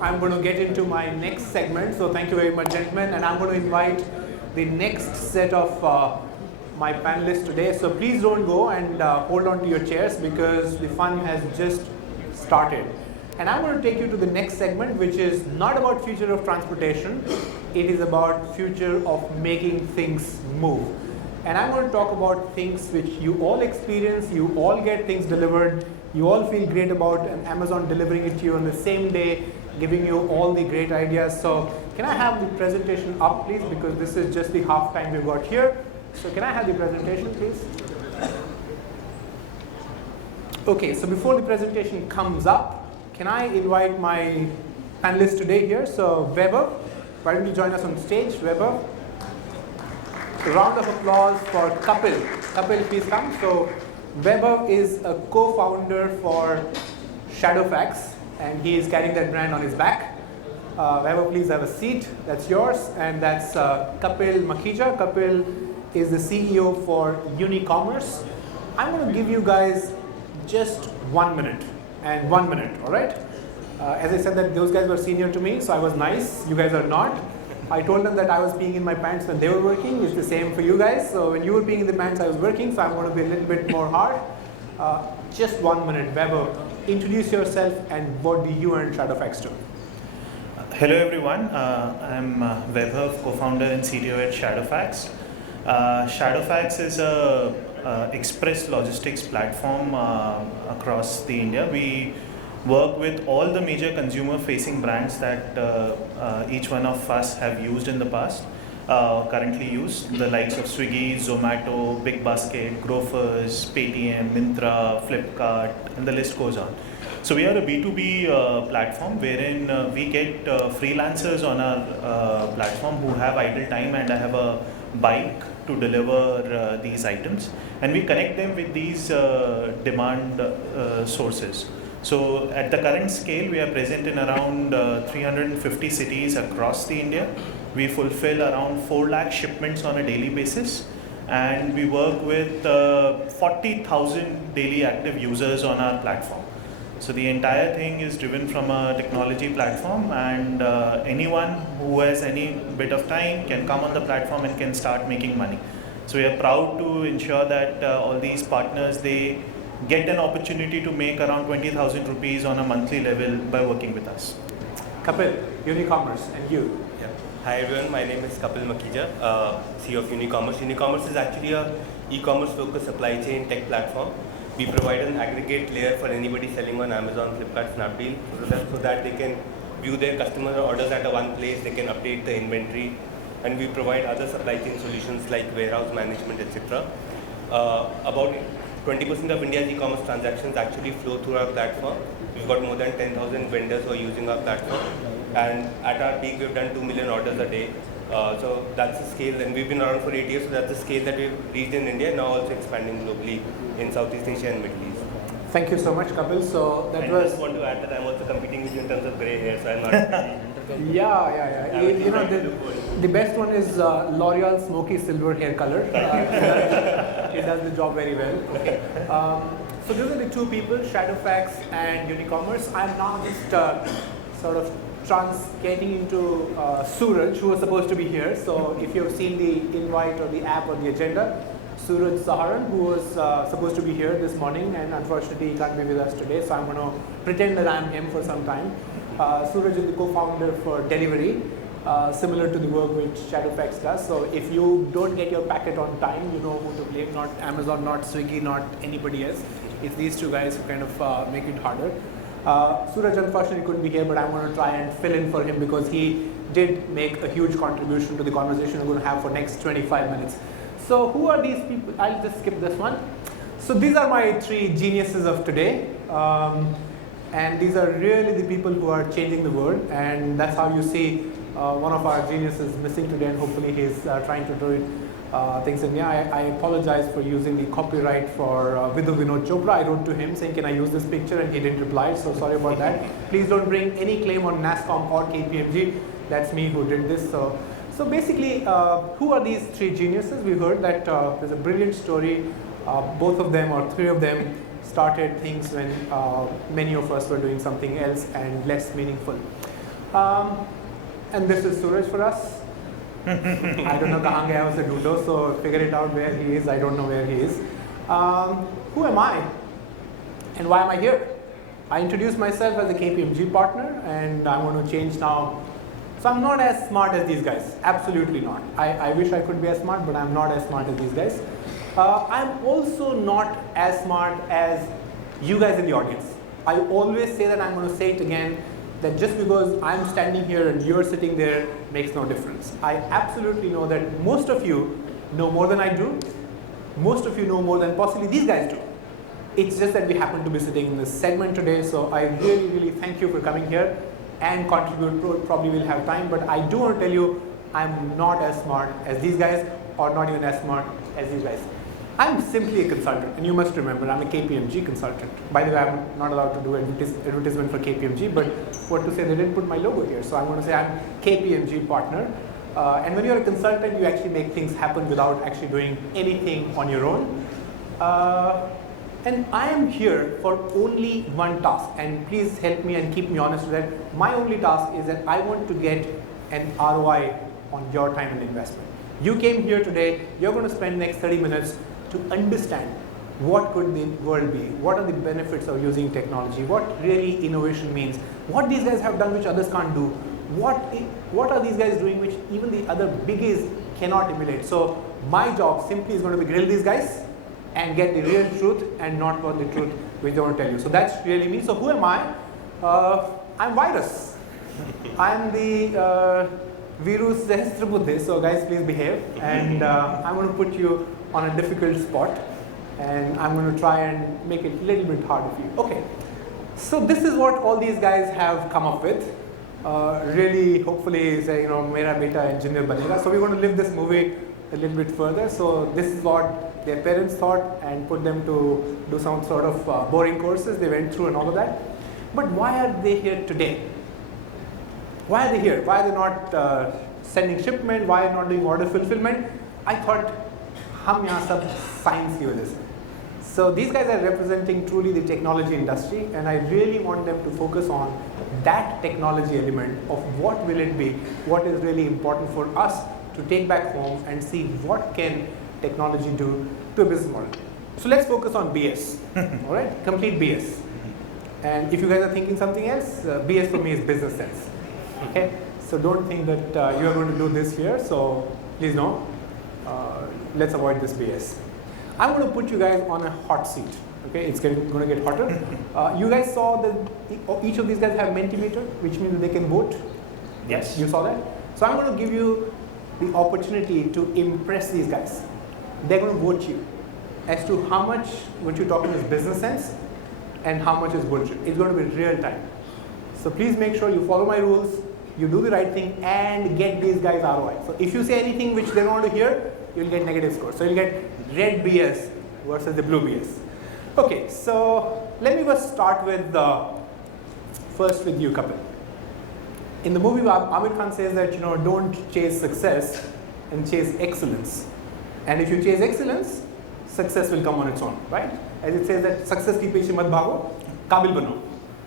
I'm going to get into my next segment. So thank you very much, gentlemen. And I'm going to invite the next set of my panelists today. So please don't go and hold on to your chairs because the fun has just started. And I'm going to take you to the next segment, which is not about future of transportation. It is about future of making things move. And I'm going to talk about things which you all experience, you all get things delivered, you all feel great about, and Amazon delivering it to you on the same day, giving you all the great ideas. So can I have the presentation up, please? Because this is just the half time we've got here. So can I have the presentation, please? Okay, so before the presentation comes up, can I invite my panelists today here? So Weber, why don't you join us on stage, Weber? A round of applause for Kapil. Kapil, please come. So Weber is a co-founder for Shadowfax, and he is carrying that brand on his back. Weber, please have a seat. That's yours. And that's Kapil Makhija. Kapil is the CEO for Unicommerce. I'm going to give you guys just 1 minute and 1 minute, all right? As I said that those guys were senior to me, so I was nice. You guys are not. I told them that I was peeing in my pants when they were working. It's the same for you guys. So when you were peeing in the pants, I was working. So I'm going to be a little bit more hard. Just 1 minute. Weber, introduce yourself and what do you and Shadowfax do? Hello everyone. I'm Weber, co-founder and CTO at Shadowfax. Shadowfax is a express logistics platform across the India. We work with all the major consumer-facing brands that each one of us have used in the past, currently use, the likes of Swiggy, Zomato, Big Basket, Grofers, Paytm, Myntra, Flipkart, and the list goes on. So we are a B2B platform wherein we get freelancers on our platform who have idle time and have a bike to deliver these items, and we connect them with these demand sources. So at the current scale, we are present in around 350 cities across the India. We fulfill around 4 lakh shipments on a daily basis, and we work with 40,000 daily active users on our platform. So the entire thing is driven from a technology platform, and anyone who has any bit of time can come on the platform and can start making money. So we are proud to ensure that all these partners, they get an opportunity to make around 20,000 rupees on a monthly level by working with us. Kapil, Unicommerce, and you. Yeah. Hi everyone, my name is Kapil Makhija, CEO of Unicommerce. Unicommerce is actually a e-commerce focused supply chain tech platform. We provide an aggregate layer for anybody selling on Amazon, Flipkart, Snapdeal, so that they can view their customer orders at one place, they can update the inventory, and we provide other supply chain solutions like warehouse management, etc. About 20% of India's e-commerce transactions actually flow through our platform. We've got more than 10,000 vendors who are using our platform, and at our peak we've done 2 million orders a day. So that's the scale, and we've been around for 8 years, so that's the scale that we've reached in India, now also expanding globally in Southeast Asia and Middle East. Thank you so much, Kapil. So that was... I just want to add that I'm also competing with you in terms of grey hair, so I'm not... Yeah. You know, the best one is L'Oreal Smoky Silver hair color. It does the job very well. Okay. So those are the two people, Shadowfax and Unicommerce. I'm now just sort of getting into Suraj, who was supposed to be here. So if you've seen the invite or the app or the agenda, Suraj Saharan, who was supposed to be here this morning, and unfortunately he can't be with us today. So I'm going to pretend that I'm him for some time. Suraj is the co-founder for Delivery, similar to the work which Shadowfax does. So if you don't get your packet on time, you know who to blame, not Amazon, not Swiggy, not anybody else. It's these two guys who kind of make it harder. Suraj unfortunately couldn't be here, but I'm going to try and fill in for him because he did make a huge contribution to the conversation we're going to have for next 25 minutes. So who are these people? I'll just skip this one. So these are my 3 geniuses of today. And these are really the people who are changing the world, and that's how you see one of our geniuses missing today, and hopefully he's trying to do things. And yeah, I apologize for using the copyright for Vidhu Vinod Chopra. I wrote to him saying, can I use this picture, and he didn't reply, so sorry about that. Please don't bring any claim on NASCOM or KPMG. That's me who did this. So basically, who are these 3 geniuses? We heard that there's a brilliant story. Both of them or 3 of them started things when many of us were doing something else and less meaningful. And this is Suraj for us. I don't know kahan gaya usse dhoondho, so figure it out where he is. I don't know where he is. Who am I? And why am I here? I introduced myself as a KPMG partner, and I want to change now. So I'm not as smart as these guys. Absolutely not. I wish I could be as smart, but I'm not as smart as these guys. I'm also not as smart as you guys in the audience. I always say that, I'm going to say it again, that just because I'm standing here and you're sitting there makes no difference. I absolutely know that most of you know more than I do. Most of you know more than possibly these guys do. It's just that we happen to be sitting in this segment today, so I really, really thank you for coming here and contribute. Probably will have time, but I do want to tell you I'm not as smart as these guys, or not even as smart as these guys. I'm simply a consultant, and you must remember I'm a KPMG consultant. By the way, I'm not allowed to do advertisement for KPMG, but what to say, they didn't put my logo here, so I'm going to say I'm KPMG partner. And when you're a consultant, you actually make things happen without actually doing anything on your own. And I am here for only one task, and please help me and keep me honest with that. My only task is that I want to get an ROI on your time and investment. You came here today, you're going to spend the next 30 minutes to understand what could the world be, what are the benefits of using technology, what really innovation means, what these guys have done which others can't do, what are these guys doing which even the other biggies cannot emulate. So my job simply is going to be grill these guys and get the real truth and not what the truth which they want to tell you. So that's really me. So who am I? I'm Virus. I'm the Virus Sahasrabuddhe, so guys please behave, and I'm going to put you on a difficult spot, and I'm going to try and make it a little bit harder for you. Okay, so this is what all these guys have come up with. Really, hopefully, say, mera beta engineer banega. So we're going to live this movie a little bit further. So this is what their parents thought and put them to do some sort of boring courses they went through and all of that. But why are they here today? Why are they here? Why are they not sending shipment? Why are they not doing order fulfillment? I thought, hum yahan sab science ki wajah se. So these guys are representing truly the technology industry, and I really want them to focus on that technology element of what will it be, what is really important for us to take back home and see what can technology do to a business model. So let's focus on BS, all right? Complete BS. And if you guys are thinking something else, BS for me is business sense. Okay, so don't think that you are going to do this here, so please no, let's avoid this BS. I'm going to put you guys on a hot seat, okay, it's going to get hotter. You guys saw that each of these guys have Mentimeter, which means that they can vote? Yes. You saw that? So I'm going to give you the opportunity to impress these guys. They're going to vote you as to how much what you're talking is business sense and how much is bullshit. It's going to be real time. So please make sure you follow my rules, you do the right thing, and get these guys ROI. So if you say anything which they don't want to hear, you'll get negative score. So you'll get red BS versus the blue BS. Okay, so let me first start with first with you, Kapil. In the movie, Aamir Khan says that don't chase success and chase excellence. And if you chase excellence, success will come on its own, right? As it says that success ki piche mat bhago, kabil bano.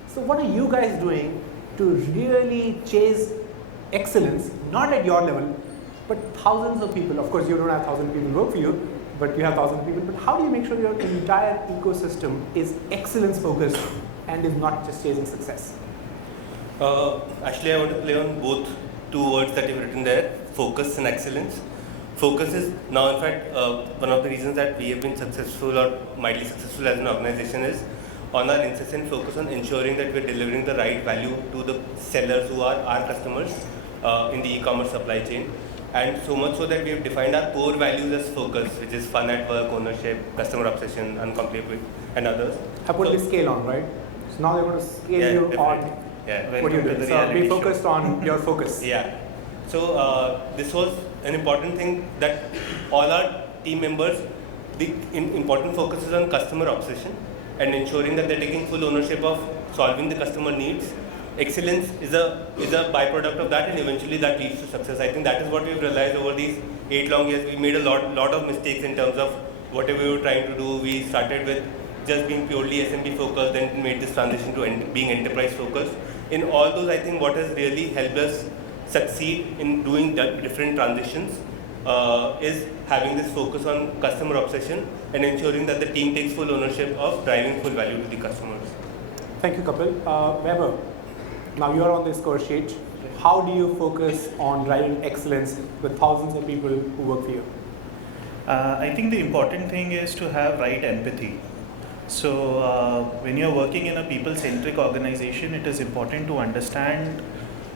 So what are you guys doing to really chase excellence, not at your level, but thousands of people? Of course, you don't have 1,000 people work for you, but you have 1,000 people. But how do you make sure your entire ecosystem is excellence focused and is not just chasing success? Actually, I want to play on both two words that you've written there, focus and excellence. Focus is now, in fact, one of the reasons that we have been successful or mildly successful as an organization is on our incessant focus on ensuring that we're delivering the right value to the sellers who are our customers in the e-commerce supply chain. And so much so that we have defined our core values as focus, which is fun at work, ownership, customer obsession, uncomplicated, and others. I put the scale on, right? So now they're going to scale you on what you do. So be focused on your focus. Yeah. So this was an important thing that all our team members, the important focus is on customer obsession and ensuring that they're taking full ownership of solving the customer needs. Excellence is a byproduct of that, and eventually that leads to success. I think that is what we've realized over these 8 long years. We made a lot of mistakes in terms of whatever we were trying to do. We started with just being purely SMB focused, then made this transition to being enterprise focused. in all those, I think what has really helped us succeed in doing the different transitions is having this focus on customer obsession and ensuring that the team takes full ownership of driving full value to the customers. Thank you, Kapil. Weber, now you are on this score sheet. How do you focus on driving excellence with thousands of people who work for you? I think the important thing is to have right empathy. So when you're working in a people-centric organization, it is important to understand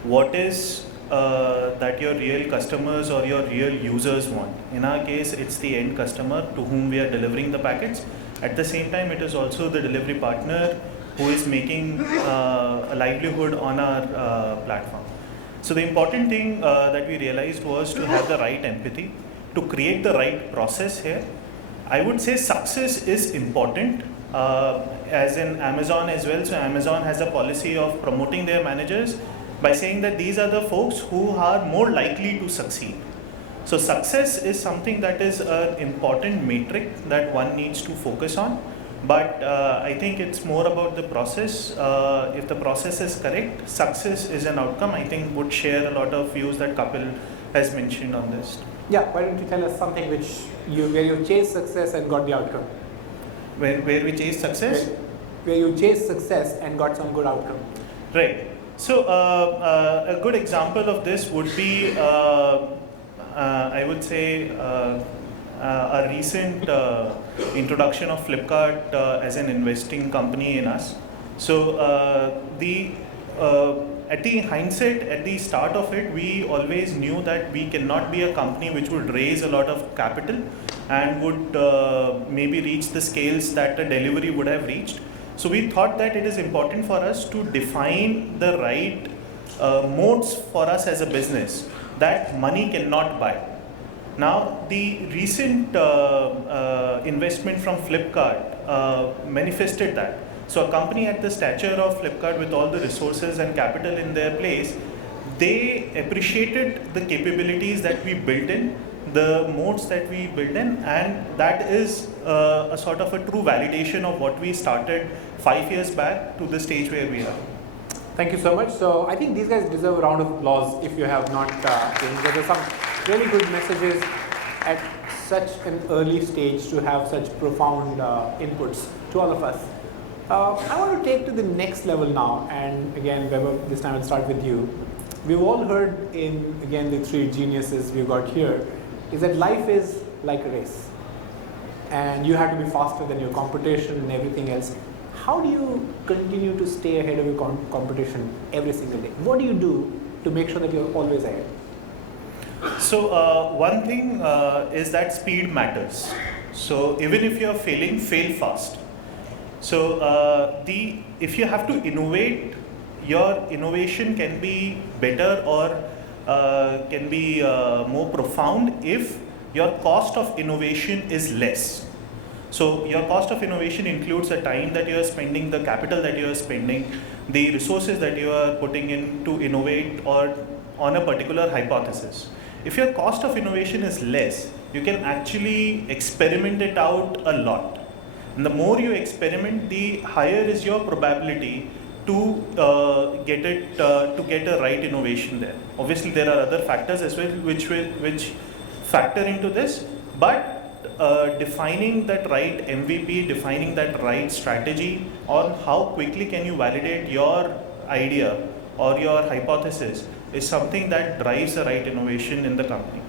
what is that your real customers or your real users want. In our case, it's the end customer to whom we are delivering the packets. At the same time, it is also the delivery partner who is making a livelihood on our platform. So the important thing that we realized was to have the right empathy, to create the right process here. I would say success is important, as in Amazon as well. So Amazon has a policy of promoting their managers by saying that these are the folks who are more likely to succeed. So success is something that is an important metric that one needs to focus on. But I think it's more about the process. If the process is correct, success is an outcome. I think would share a lot of views that Kapil has mentioned on this. Yeah, why don't you tell us something where you chased success and got the outcome? Where we chase success? Where you chased success and got some good outcome. Right. So a good example of this would be, I would say, a recent introduction of Flipkart as an investing company in us. So at the hindsight, at the start of it, we always knew that we cannot be a company which would raise a lot of capital and would maybe reach the scales that the delivery would have reached. So we thought that it is important for us to define the right modes for us as a business that money cannot buy. Now, the recent investment from Flipkart manifested that. So a company at the stature of Flipkart with all the resources and capital in their place, they appreciated the capabilities that we built in, the modes that we built in, and that is a sort of a true validation of what we started 5 years back to the stage where we are. Thank you so much. So I think these guys deserve a round of applause if you have not. There are some really good messages at such an early stage to have such profound inputs to all of us. I want to take to the next level now, and again, Weber, this time I'll start with you. We've all heard in, again, the three geniuses we've got here, is that life is like a race. And you have to be faster than your competition and everything else. How do you continue to stay ahead of your competition every single day? What do you do to make sure that you're always ahead? So one thing is that speed matters. So even if you're failing, fail fast. So if you have to innovate, your innovation can be better or can be more profound if your cost of innovation is less. So your cost of innovation includes the time that you are spending, the capital that you are spending, the resources that you are putting in to innovate or on a particular hypothesis. If your cost of innovation is less, you can actually experiment it out a lot. And the more you experiment, the higher is your probability to get a right innovation there. Obviously, there are other factors as well which factor into this, but defining that right MVP, defining that right strategy on how quickly can you validate your idea or your hypothesis is something that drives the right innovation in the company.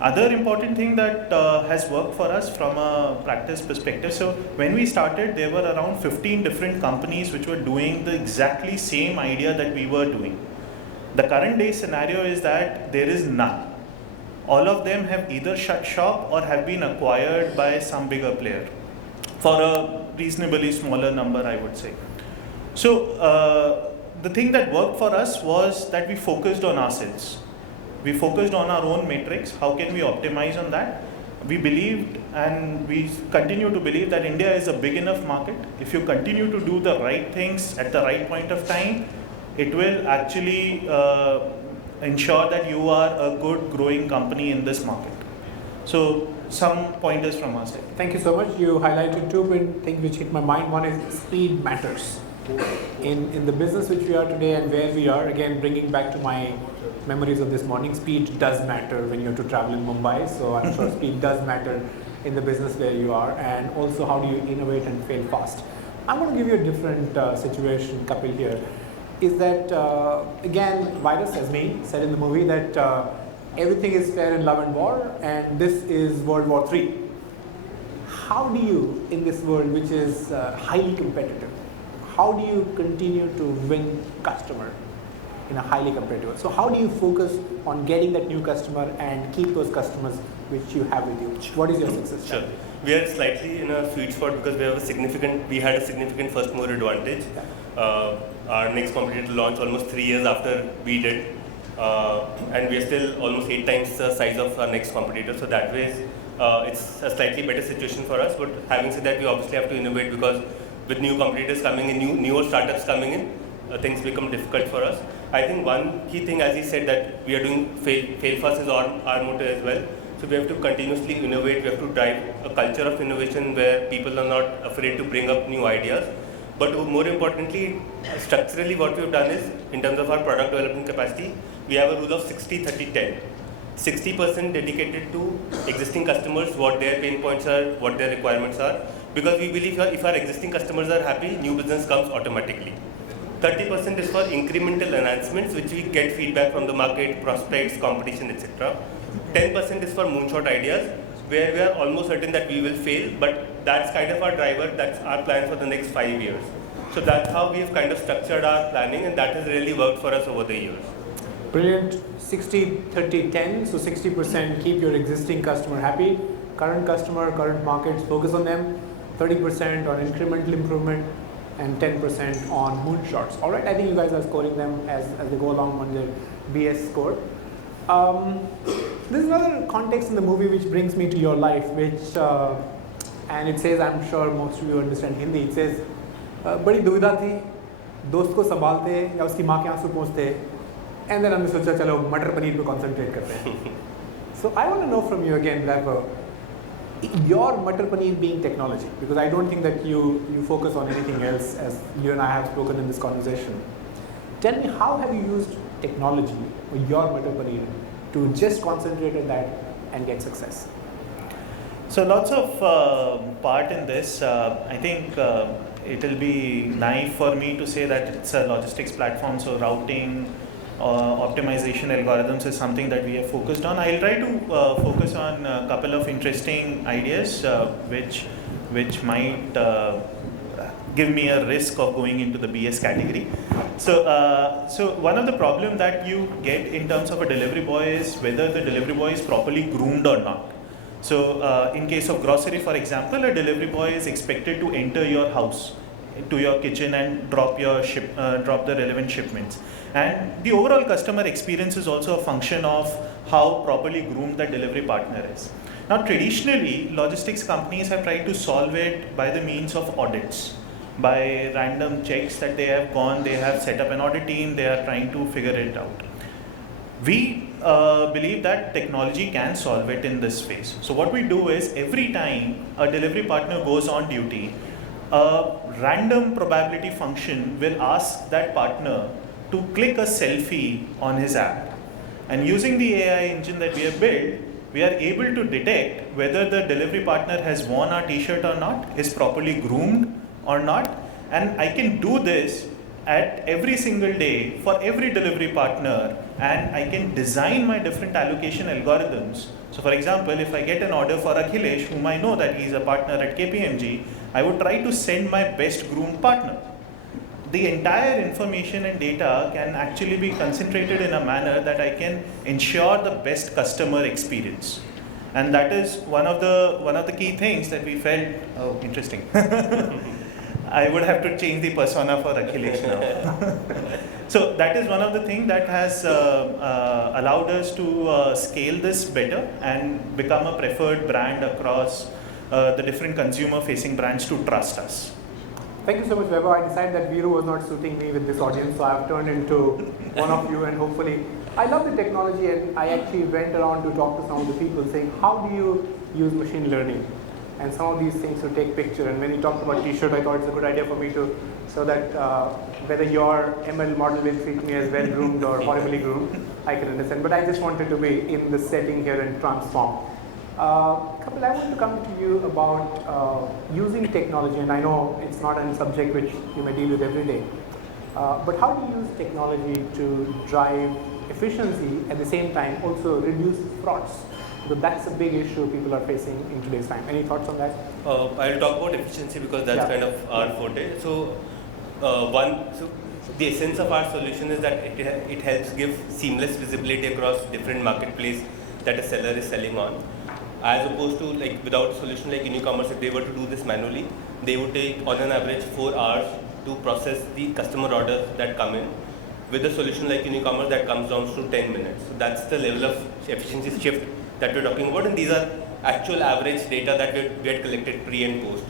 Other important thing that has worked for us from a practice perspective, so when we started, there were around 15 different companies which were doing the exactly same idea that we were doing. The current day scenario is that there is none. All of them have either shut shop or have been acquired by some bigger player for a reasonably smaller number, I would say. So the thing that worked for us was that we focused on ourselves. We focused on our own metrics. How can we optimize on that? We believed and we continue to believe that India is a big enough market. If you continue to do the right things at the right point of time, it will actually ensure that you are a good growing company in this market. So some pointers from our side. Thank you so much. You highlighted two things which hit my mind. One is speed matters. In the business which we are today and where we are, again bringing back to my memories of this morning, speed does matter when you have to travel in Mumbai. So I'm sure speed does matter in the business where you are, and also how do you innovate and fail fast. I'm going to give you a different situation, Kapil, here. Is that, again, virus, as me said in the movie, that everything is fair in love and war, and this is World War III. How do you, in this world which is highly competitive, how do you continue to win customer in a highly competitive world? So how do you focus on getting that new customer and keep those customers which you have with you? What is your success? Sure. We are slightly in a sweet spot because we had a significant first mover advantage. Our next competitor launched almost 3 years after we did, and we are still almost 8 times the size of our next competitor. So that way, it's a slightly better situation for us. But having said that, we obviously have to innovate because with new competitors coming in, newer startups coming in, things become difficult for us. I think one key thing, as he said, that we are doing fail fast is our motto as well. So we have to continuously innovate. We have to drive a culture of innovation where people are not afraid to bring up new ideas. But more importantly, structurally what we've done is, in terms of our product development capacity, we have a rule of 60-30-10. 60% dedicated to existing customers, what their pain points are, what their requirements are. Because we believe if our existing customers are happy, new business comes automatically. 30% is for incremental enhancements, which we get feedback from the market, prospects, competition, etc. 10% is for moonshot ideas, where we are almost certain that we will fail, but that's kind of our driver, that's our plan for the next 5 years. So that's how we've kind of structured our planning, and that has really worked for us over the years. Brilliant. 60-30-10, so 60% keep your existing customer happy, current customer, current markets, focus on them, 30% on incremental improvement, and 10% on moonshots. All right, I think you guys are scoring them as they go along on their BS score. There's another context in the movie which brings me to your life, which, and it says, I'm sure most of you understand Hindi, it says, बड़ी दुविधा थी, दोस्त को संभालते या उसकी माँ के आंसू पोंछते, and then हमने सोचा चलो मटर पनीर पे concentrate करते हैं. So I want to know from you again, Vaibhav, your Matar Paneer being technology, because I don't think that you focus on anything else, as you and I have spoken in this conversation. Tell me, how have you used technology or your Matar Paneer to just concentrate on that and get success? So lots of part in this. I think it will be naive for me to say that it's a logistics platform, so routing, optimization algorithms is something that we have focused on. I'll try to focus on a couple of interesting ideas which might give me a risk of going into the BS category. So one of the problem that you get in terms of a delivery boy is whether the delivery boy is properly groomed or not. So in case of grocery, for example, a delivery boy is expected to enter your house, to your kitchen, and drop the relevant shipments. And the overall customer experience is also a function of how properly groomed the delivery partner is. Now, traditionally, logistics companies have tried to solve it by the means of audits, by random checks that they have set up an audit team, they are trying to figure it out. We believe that technology can solve it in this phase. So what we do is, every time a delivery partner goes on duty, a random probability function will ask that partner to click a selfie on his app. And using the AI engine that we have built, we are able to detect whether the delivery partner has worn our t-shirt or not, is properly groomed or not. And I can do this at every single day for every delivery partner, and I can design my different allocation algorithms. So for example, if I get an order for Akhilesh, whom I know that he is a partner at KPMG, I would try to send my best groomed partner. The entire information and data can actually be concentrated in a manner that I can ensure the best customer experience. And that is one of the key things that we felt, oh, interesting. I would have to change the persona for Akhilesh now. So that is one of the things that has allowed us to scale this better and become a preferred brand across the different consumer-facing brands to trust us. Thank you so much, Vaibhav. I decided that Viru was not suiting me with this audience, so I've turned into one of you, and hopefully, I love the technology, and I actually went around to talk to some of the people saying, how do you use machine learning and some of these things to take picture? And when you talked about t-shirt, I thought it's a good idea for me to so that whether your ML model will treat me as well groomed or horribly groomed, I can understand. But I just wanted to be in the setting here and transform. Kapil, I want to come to you about using technology, and I know it's not a subject which you may deal with every day, but how do you use technology to drive efficiency at the same time also reduce frauds? Because that's a big issue people are facing in today's time. Any thoughts on that? I'll talk about efficiency because that's kind of our forte. So, the essence of our solution is that it helps give seamless visibility across different marketplaces that a seller is selling on. As opposed to like without a solution like Unicommerce, if they were to do this manually, they would take on an average 4 hours to process the customer orders that come in. With a solution like Unicommerce, that comes down to 10 minutes. So that's the level of efficiency shift that we're talking about, and these are actual average data that we had collected pre and post.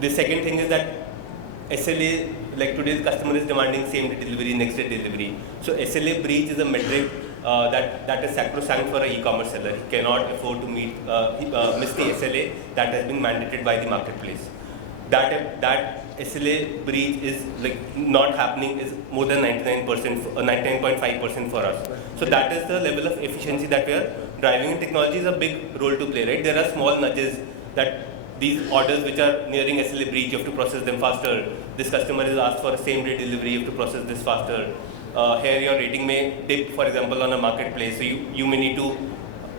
The second thing is that SLA, like today's customer is demanding same day delivery, next day delivery. So SLA breach is a metric that is sacrosanct for an e-commerce seller. He cannot afford to miss the SLA that has been mandated by the marketplace. That SLA breach is like not happening is more than 99.5% for us. So that is the level of efficiency that we are driving, and technology is a big role to play, right? There are small nudges that these orders which are nearing SLA breach, you have to process them faster. This customer is asked for a same day delivery, you have to process this faster. Here your rating may dip, for example, on a marketplace, so you may need to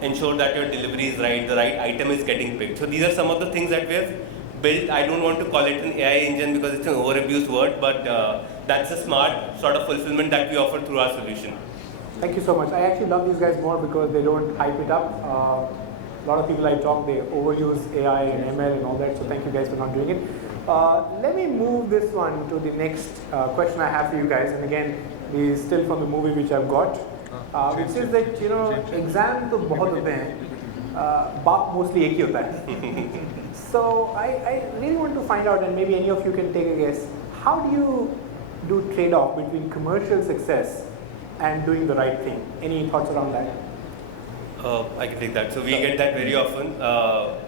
ensure that your delivery is right, the right item is getting picked. So these are some of the things that we have built. I don't want to call it an AI engine because it's an overabused word, but that's a smart sort of fulfillment that we offer through our solution. Thank you so much. I actually love these guys more because they don't hype it up. A lot of people I talk, they overuse AI and ML and all that, so thank you guys for not doing it. Let me move this one to the next question I have for you guys, and again, this is still from the movie which I've got, which says that, you know, exam to bahut hote hain, baap mostly ek hi hota hai. So I really want to find out, and maybe any of you can take a guess, how do you do trade-off between commercial success and doing the right thing? Any thoughts around that? I can take that. So we get that very often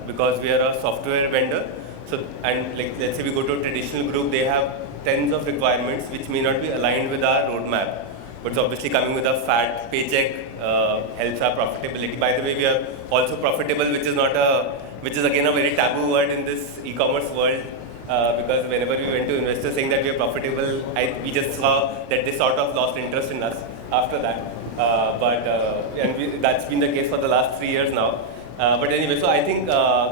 because we are a software vendor. So, and like let's say we go to a traditional group, they have tens of requirements which may not be aligned with our roadmap. But it's obviously coming with a fat paycheck helps our profitability. By the way, we are also profitable, which is again a very taboo word in this e-commerce world. Because whenever we went to investors saying that we are profitable, we just saw that they sort of lost interest in us after that. That's been the case for the last 3 years now. But anyway, so I think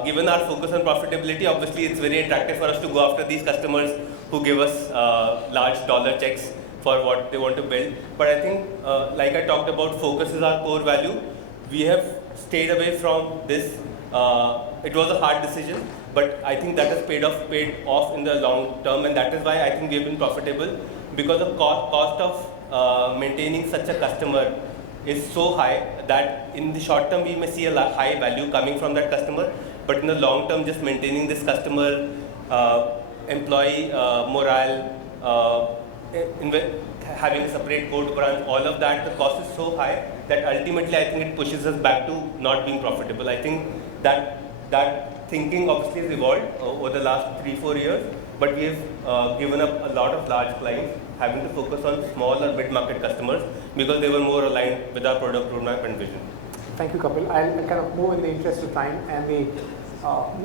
given our focus on profitability, obviously it's very attractive for us to go after these customers who give us large dollar checks for what they want to build. But I think, like I talked about, focus is our core value. We have stayed away from this. It was a hard decision, but I think that has paid off in the long term, and that is why I think we have been profitable, because the cost of maintaining such a customer is so high that in the short term we may see a high value coming from that customer, but in the long term just maintaining this customer, employee morale, having a separate code branch, all of that, the cost is so high that ultimately I think it pushes us back to not being profitable. I think that thinking obviously has evolved over the last 3-4 years, but we have given up a lot of large clients, having to focus on small or mid-market customers because they were more aligned with our product roadmap and vision. Thank you, Kapil. I'll kind of move in the interest of time, and the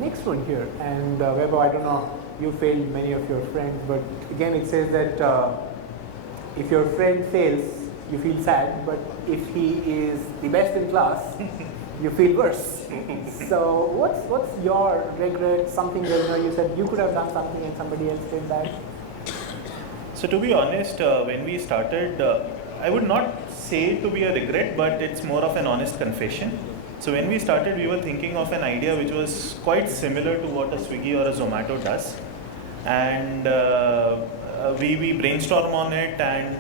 next one here, and Vaibhav, I don't know, you failed many of your friends, but again it says that if your friend fails, you feel sad, but if he is the best in class, you feel worse. So what's your regret, something that you said you could have done something and somebody else did that? So to be honest, when we started, I would not say to be a regret, but it's more of an honest confession. So when we started, we were thinking of an idea which was quite similar to what a Swiggy or a Zomato does. And we brainstormed on it, and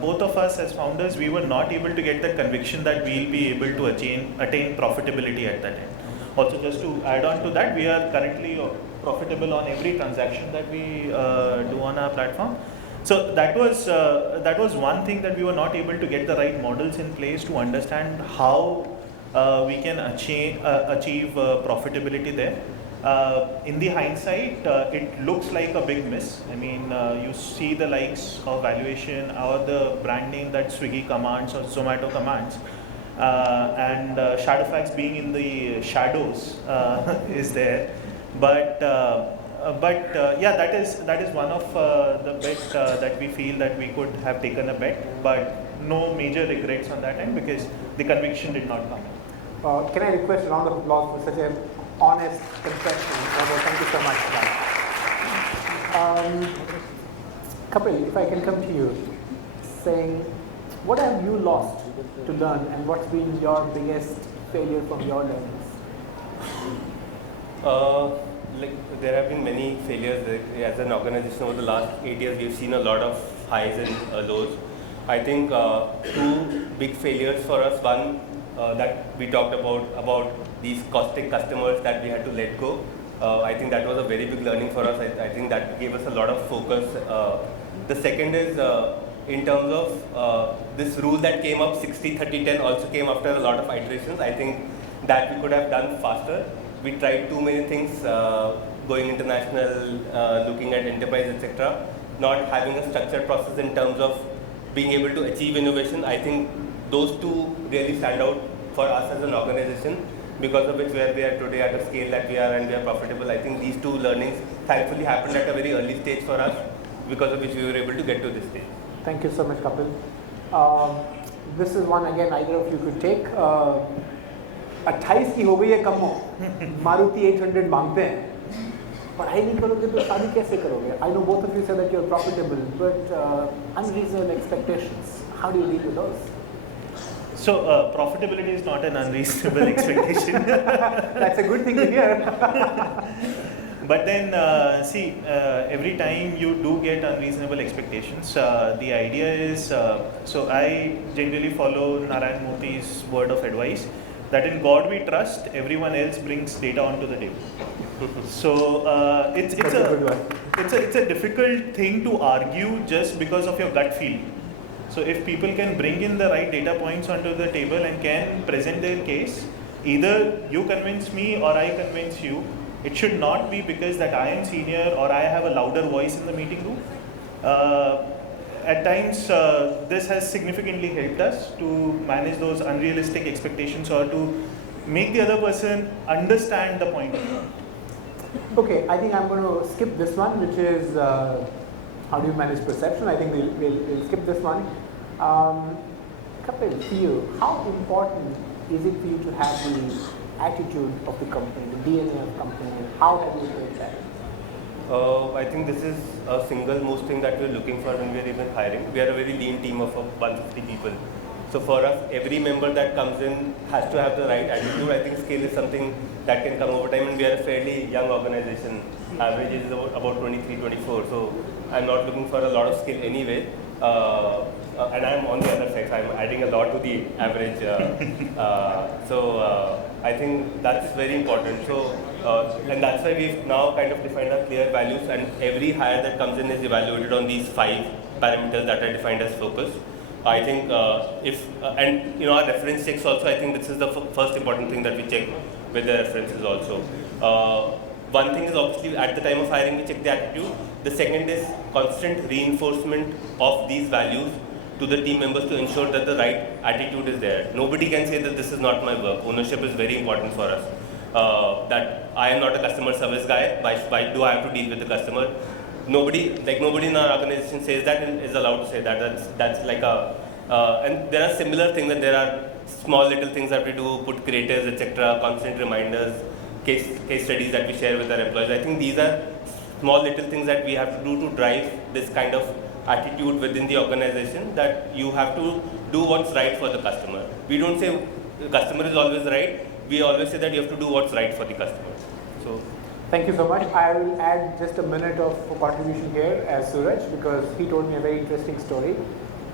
both of us as founders, we were not able to get the conviction that we'll be able to attain profitability at that end. Also, just to add on to that, we are currently profitable on every transaction that we do on our platform. So that was one thing, that we were not able to get the right models in place to understand how we can achieve profitability there. In the hindsight, it looks like a big miss. I mean, you see the likes of valuation or the branding that Swiggy commands or Zomato commands, and Shadowfax being in the shadows is there. But yeah, that is one of the bet that we feel that we could have taken a bet, but no major regrets on that end because the conviction did not come. Can I request a round of applause for such an honest confession? Thank you so much for that. Kapil, if I can come to you, saying, what have you lost to learn and what's been your biggest failure from your learnings? There have been many failures as an organization over the last 8 years. We've seen a lot of highs and lows. I think two big failures for us. One that we talked about these caustic customers that we had to let go. I think that was a very big learning for us. I think that gave us a lot of focus. The second is in terms of this rule that came up, 60-30-10 also came after a lot of iterations. I think that we could have done faster. We tried too many things, going international, looking at enterprise, etc. Not having a structured process in terms of being able to achieve innovation. I think those two really stand out for us as an organization, because of which where we are today at a scale that we are and we are profitable. I think these two learnings thankfully happened at a very early stage for us, because of which we were able to get to this stage. Thank you so much, Kapil. This is one again either of you could take. 28 की हो गई है कम मारुति 800 मांगते हैं, पढ़ाई नहीं करोगे तो शादी कैसे करोगे? I know both of you said that you're profitable, but unreasonable expectations, how do you deal with those? So profitability is not an unreasonable expectation. That's a good thing to hear. But then see, every time you do get unreasonable expectations, the idea is, so I generally follow Narayan Murthy's word of advice, that in God we trust, everyone else brings data onto the table. So it's a difficult thing to argue just because of your gut feeling. So if people can bring in the right data points onto the table and can present their case, either you convince me or I convince you. It should not be because that I am senior or I have a louder voice in the meeting room. At times, this has significantly helped us to manage those unrealistic expectations or to make the other person understand the point of view. Okay, I think I'm going to skip this one, which is how do you manage perception? I think we'll skip this one. Kapil, for you, how important is it for you to have the attitude of the company, the DNA of the company? How have you built that? I think this is a single most thing that we're looking for when we're even hiring. We are a very lean team of 150 people. So for us, every member that comes in has to have the right attitude. I think scale is something that can come over time, and we are a fairly young organization. Average is about 23, 24. So I'm not looking for a lot of skill anyway. And I'm on the other side, so I'm adding a lot to the average. So I think that's very important. So and that's why we've now kind of defined our clear values, and every hire that comes in is evaluated on these 5 parameters that are defined as focus. I think and our reference checks also, I think this is the first important thing that we check with the references also. One thing is obviously at the time of hiring we check the attitude. The second is constant reinforcement of these values to the team members to ensure that the right attitude is there. Nobody can say that this is not my work. Ownership is very important for us. That I am not a customer service guy. Why do I have to deal with the customer? Nobody in our organization says that and is allowed to say that. That's like and there are similar things, that there are small little things that we do, put creatives, etc., constant reminders, case studies that we share with our employees. I think these are small little things that we have to do to drive this kind of attitude within the organization, that you have to do what's right for the customer. We don't say the customer is always right. We always say that you have to do what's right for the customer. So, thank you so much. I will add just a minute of contribution here as Suraj, because he told me a very interesting story.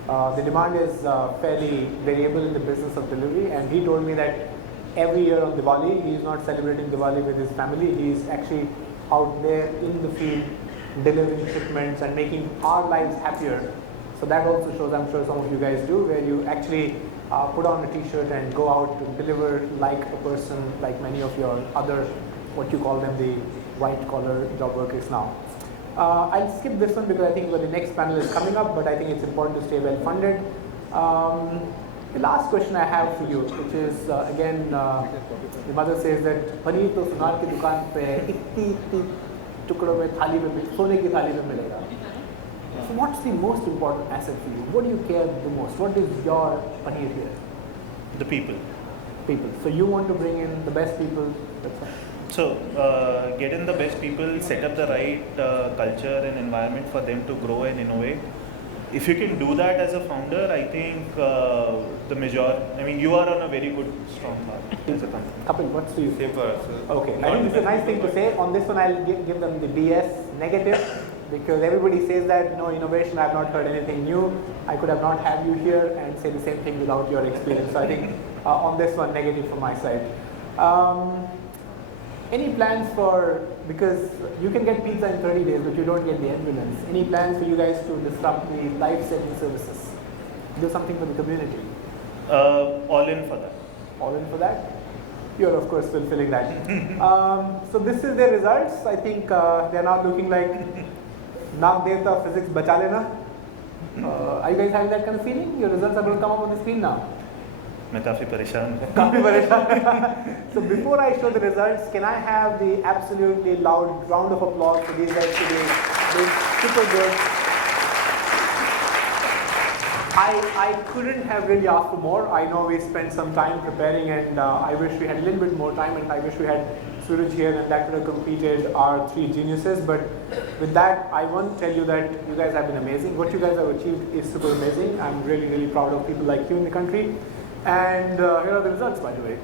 The demand is fairly variable in the business of delivery, and he told me that every year on Diwali, he is not celebrating Diwali with his family. He is actually out there in the field delivering shipments and making our lives happier. So that also shows, I'm sure some of you guys do, where you actually put on a t-shirt and go out to deliver like a person, like many of your other what you call them, the white collar job workers now. I'll skip this one because I think the next panel is coming up, but I think it's important to stay well funded. The last question I have for you, which is again, the mother says that paneer to sunar ki dukaan pe itti tukdo mein thali mein sone ki thali mein milega. So what's the most important asset for you? What do you care the most? What is your paneer here? The people. People. So you want to bring in the best people. That's all. So get in the best people, set up the right culture and environment for them to grow and innovate. If you can do that as a founder, I think you are on a very good, strong path as a company. Kapil, what's for you? Same for us. Okay, I think it's a nice thing to say. On this one, I'll give them the BS negative because everybody says that no innovation, I've not heard anything new. I could have not had you here and say the same thing without your experience. So I think on this one, negative from my side. Any plans for, because you can get pizza in 30 days, but you don't get the ambulance. Any plans for you guys to disrupt the life-saving services? Do something for the community? All in for that. All in for that? You're of course fulfilling that. So this is their results. I think they're now looking like Nag Devta physics bacha lena. Are you guys having that kind of feeling? Your results are going to come up on the screen now. मैं काफी परेशान हूँ. काफी परेशान. So before I show the results, can I have the absolutely loud round of applause for these guys today? They're super good. I couldn't have really asked for more. I know we spent some time preparing, and I wish we had a little bit more time, and I wish we had Suraj here, and that would have completed our three geniuses. But with that, I want to tell you that you guys have been amazing. What you guys have achieved is super amazing. I'm really, really proud of people like you in the country. And here are the results, by the way.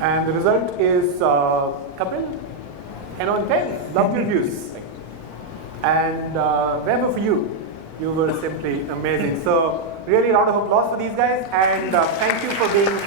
And the result is Kapil, 10 on 10. Loved your views. And wherever for you, you were simply amazing. So really round of applause for these guys. And thank you for being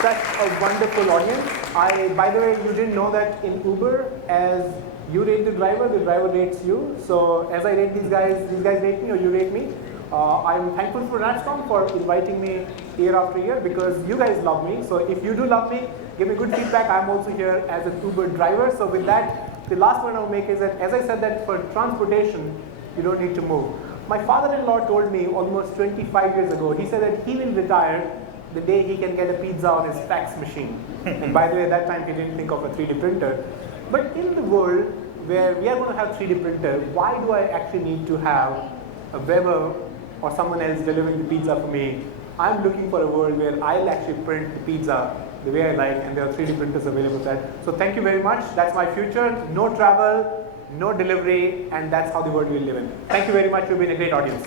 such a wonderful audience. By the way, you didn't know that in Uber, as you rate the driver rates you. So as I rate these guys rate me or you rate me. I'm thankful for NATSCOM for inviting me year after year because you guys love me. So if you do love me, give me good feedback. I'm also here as an Uber driver. So with that, the last point I'll make is that, as I said, that for transportation, you don't need to move. My father-in-law told me almost 25 years ago, he said that he will retire the day he can get a pizza on his fax machine. And by the way, at that time, he didn't think of a 3D printer. But in the world where we are going to have 3D printer, why do I actually need to have a Weber or someone else delivering the pizza for me? I'm looking for a world where I'll actually print the pizza the way I like, and there are 3D printers available for that. So thank you very much. That's my future. No travel, no delivery, and that's how the world will live in. Thank you very much. You've been a great audience.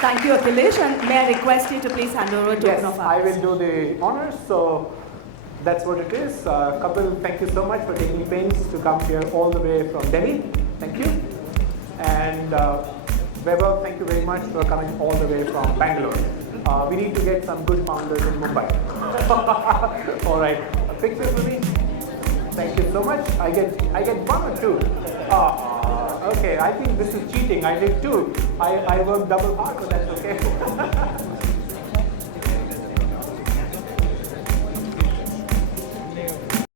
Thank you, Akhilesh, and may I request you to please hand over a token Yes, of I ours. will do the honors. So that's what it is. Kapil, thank you so much for taking pains to come here all the way from Delhi. Thank you. And Weber, thank you very much for coming all the way from Bangalore. We need to get some good founders in Mumbai. All right, a picture for me. Thank you so much. I get one or two. Okay, I think this is cheating. I did two. I worked double hard, but that's okay.